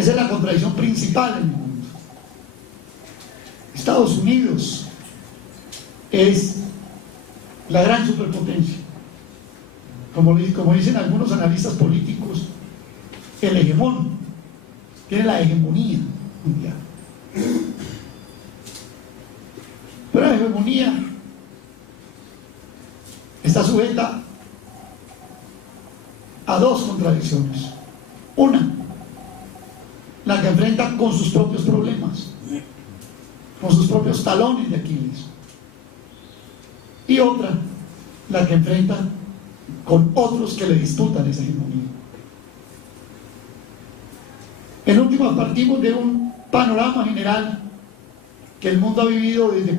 Esa es la contradicción principal en el mundo. Estados Unidos es la gran superpotencia. Como dicen algunos analistas políticos, el hegemón tiene la hegemonía mundial. Pero la hegemonía está sujeta a dos contradicciones. Una, la que enfrenta con sus propios problemas, con sus propios talones de Aquiles. Y otra, la que enfrenta con otros que le disputan esa hegemonía. En últimas, partimos de un panorama general que el mundo ha vivido desde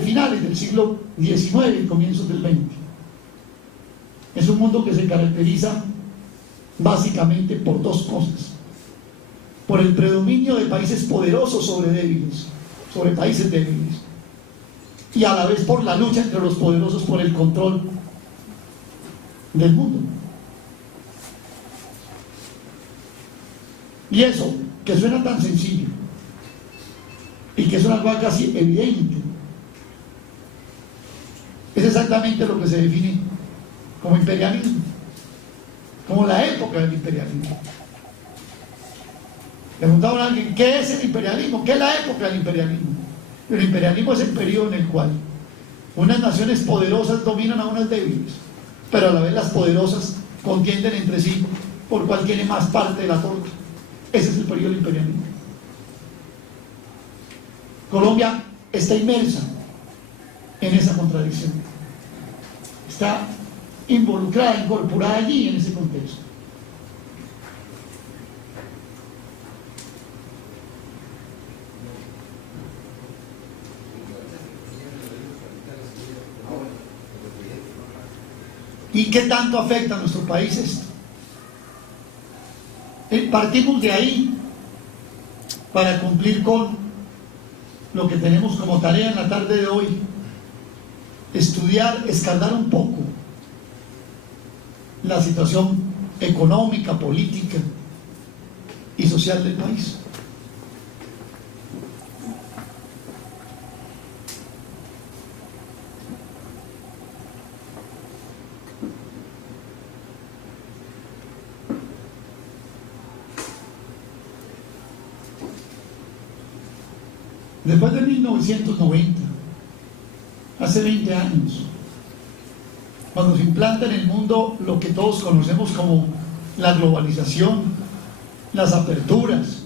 finales del siglo XIX y comienzos del XX. Es un mundo que se caracteriza básicamente por dos cosas: por el predominio de países poderosos sobre países débiles, y a la vez por la lucha entre los poderosos por el control del mundo. Y eso, que suena tan sencillo y que es algo casi evidente, es exactamente lo que se define como imperialismo, como la época del imperialismo. Preguntaban a alguien: ¿qué es el imperialismo? ¿Qué es la época del imperialismo? El imperialismo es el periodo en el cual unas naciones poderosas dominan a unas débiles, pero a la vez las poderosas contienden entre sí por cuál tiene más parte de la torta. Ese es el periodo del imperialismo. Colombia está inmersa en esa contradicción, está involucrada, incorporada allí en ese contexto. ¿Y qué tanto afecta a nuestro país esto? Partimos de ahí para cumplir con lo que tenemos como tarea en la tarde de hoy: estudiar, escardar un poco la situación económica, política y social del país. Después de 1990, hace 20 años, cuando se implanta en el mundo lo que todos conocemos como la globalización, las aperturas,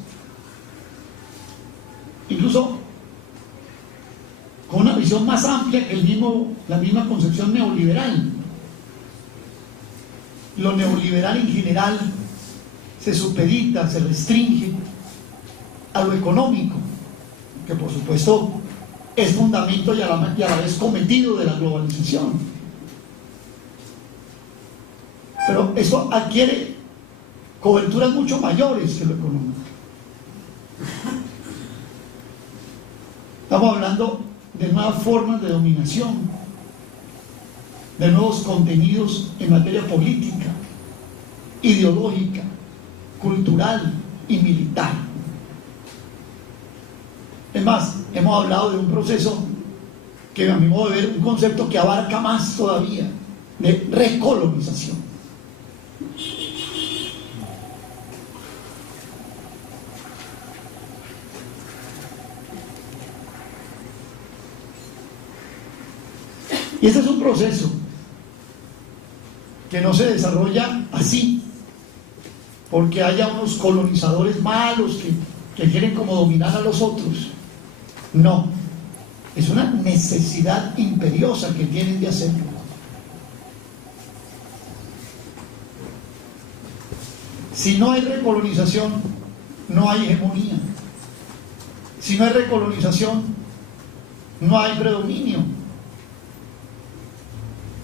incluso con una visión más amplia que la misma concepción neoliberal. Lo neoliberal en general se supedita, se restringe a lo económico, que por supuesto es fundamento y a la vez cometido de la globalización. Pero eso adquiere coberturas mucho mayores que lo económico. Estamos hablando de nuevas formas de dominación, de nuevos contenidos en materia política, ideológica, cultural y militar. Es más, hemos hablado de un proceso que, a mi modo de ver, un concepto que abarca más todavía, de recolonización. Y este es un proceso que no se desarrolla así, porque haya unos colonizadores malos que quieren como dominar a los otros. No, es una necesidad imperiosa que tienen de hacerlo. Si no hay recolonización, no hay hegemonía. Si no hay recolonización, no hay predominio.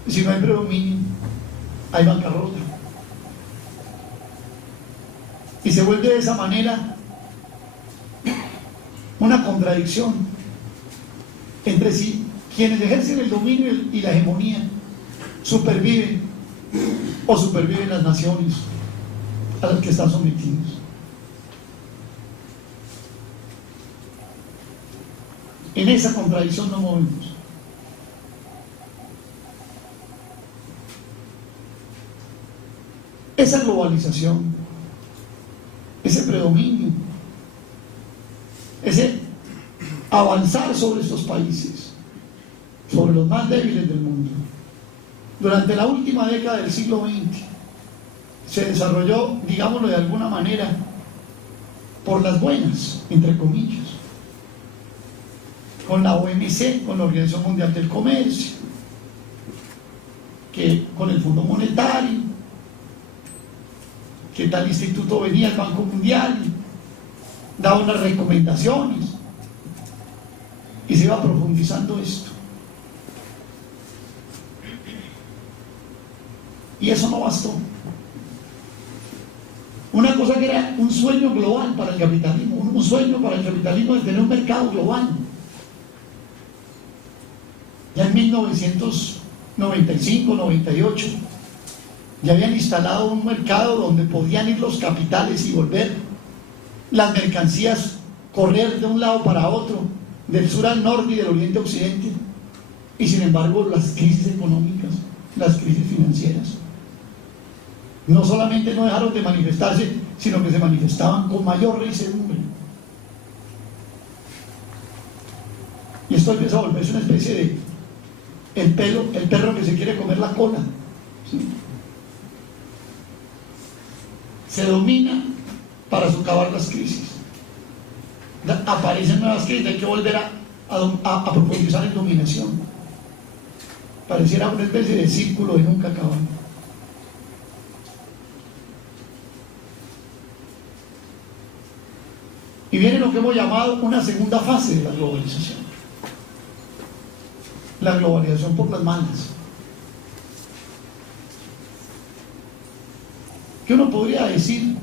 Si no hay predominio, hay bancarrota. Y se vuelve de esa manera una contradicción entre sí. Quienes ejercen el dominio y la hegemonía superviven o superviven las naciones a las que están sometidos. En esa contradicción nos movemos. Esa globalización, ese predominio, ese avanzar sobre estos países, sobre los más débiles del mundo, durante la última década del siglo XX, se desarrolló, digámoslo de alguna manera, por las buenas, entre comillas, con la OMC, con la Organización Mundial del Comercio, que con el Fondo Monetario, que tal instituto venía al Banco Mundial, daba unas recomendaciones y se iba profundizando esto. Y eso no bastó. Una cosa que era un sueño global para el capitalismo, un sueño para el capitalismo de tener un mercado global. Ya en 1995, 98, ya habían instalado un mercado donde podían ir los capitales y volver las mercancías, correr de un lado para otro, del sur al norte y del oriente a occidente. Y sin embargo, las crisis económicas, las crisis financieras, no solamente no dejaron de manifestarse, sino que se manifestaban con mayor reserva. Y esto empieza a volverse una especie de el perro que se quiere comer la cola, ¿sí? Se domina para socavar las crisis. Aparecen nuevas crisis, hay que volver a profundizar en dominación. Pareciera una especie de círculo de nunca acabar. Y viene lo que hemos llamado una segunda fase de la globalización. La globalización por las malas. Que uno podría decir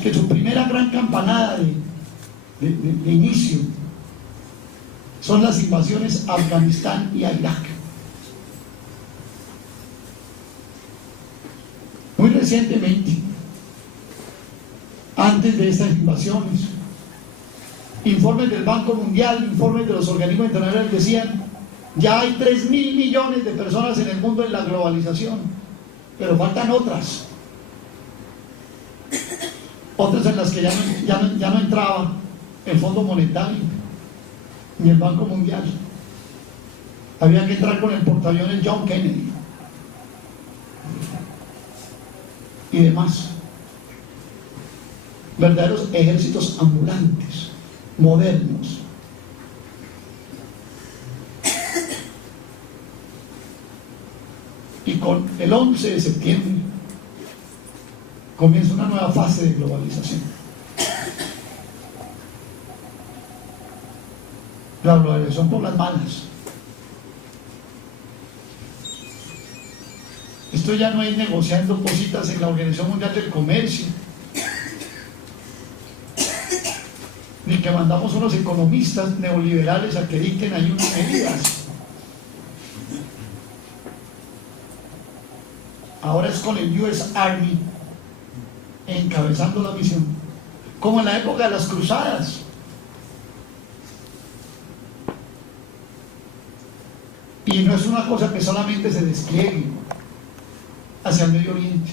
que su primera gran campanada de inicio son las invasiones a Afganistán y a Irak. Muy recientemente, antes de estas invasiones, informes del Banco Mundial, informes de los organismos internacionales decían: ya hay 3.000 millones de personas en el mundo en la globalización, pero faltan otras en las que ya no entraba el Fondo Monetario ni el Banco Mundial. Había que entrar con el portaaviones John Kennedy y demás. Verdaderos ejércitos ambulantes, modernos. Y con el 11 de septiembre comienza una nueva fase de globalización. La globalización por las malas. Esto ya no es negociando cositas en la Organización Mundial del Comercio, ni que mandamos unos economistas neoliberales a que dicten ahí unas medidas. Ahora es con el US Army encabezando la misión, como en la época de las cruzadas. Y no es una cosa que solamente se despliegue hacia el Medio Oriente.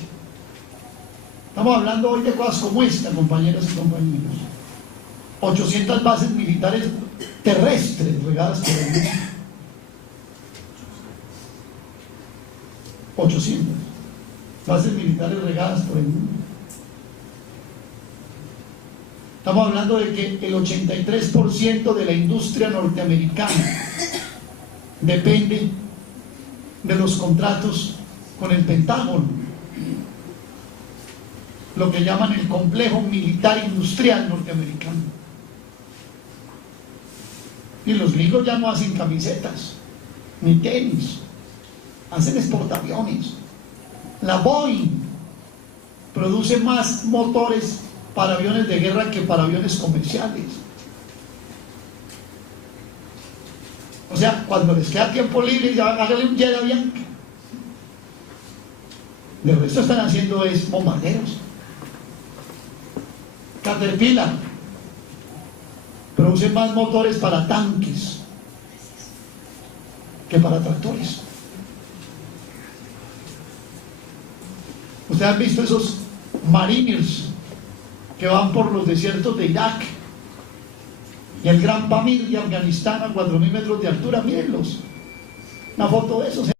Estamos hablando hoy de cosas como esta, compañeras y compañeros. 800 bases militares terrestres regadas por el mundo. 800 bases militares regadas por el mundo. Estamos hablando de que el 83% de la industria norteamericana depende de los contratos con el Pentágono, lo que llaman el complejo militar industrial norteamericano. Y los gringos ya no hacen camisetas ni tenis, hacen exportaviones. La Boeing produce más motores para aviones de guerra que para aviones comerciales. O sea, cuando les queda tiempo libre, ya háganle un jet Avianca. De resto están haciendo es bombarderos. Caterpillar producen más motores para tanques que para tractores. Ustedes han visto esos mariners que van por los desiertos de Irak y el Gran Pamir de Afganistán a 4.000 metros de altura. Mírenlos, una foto de esos.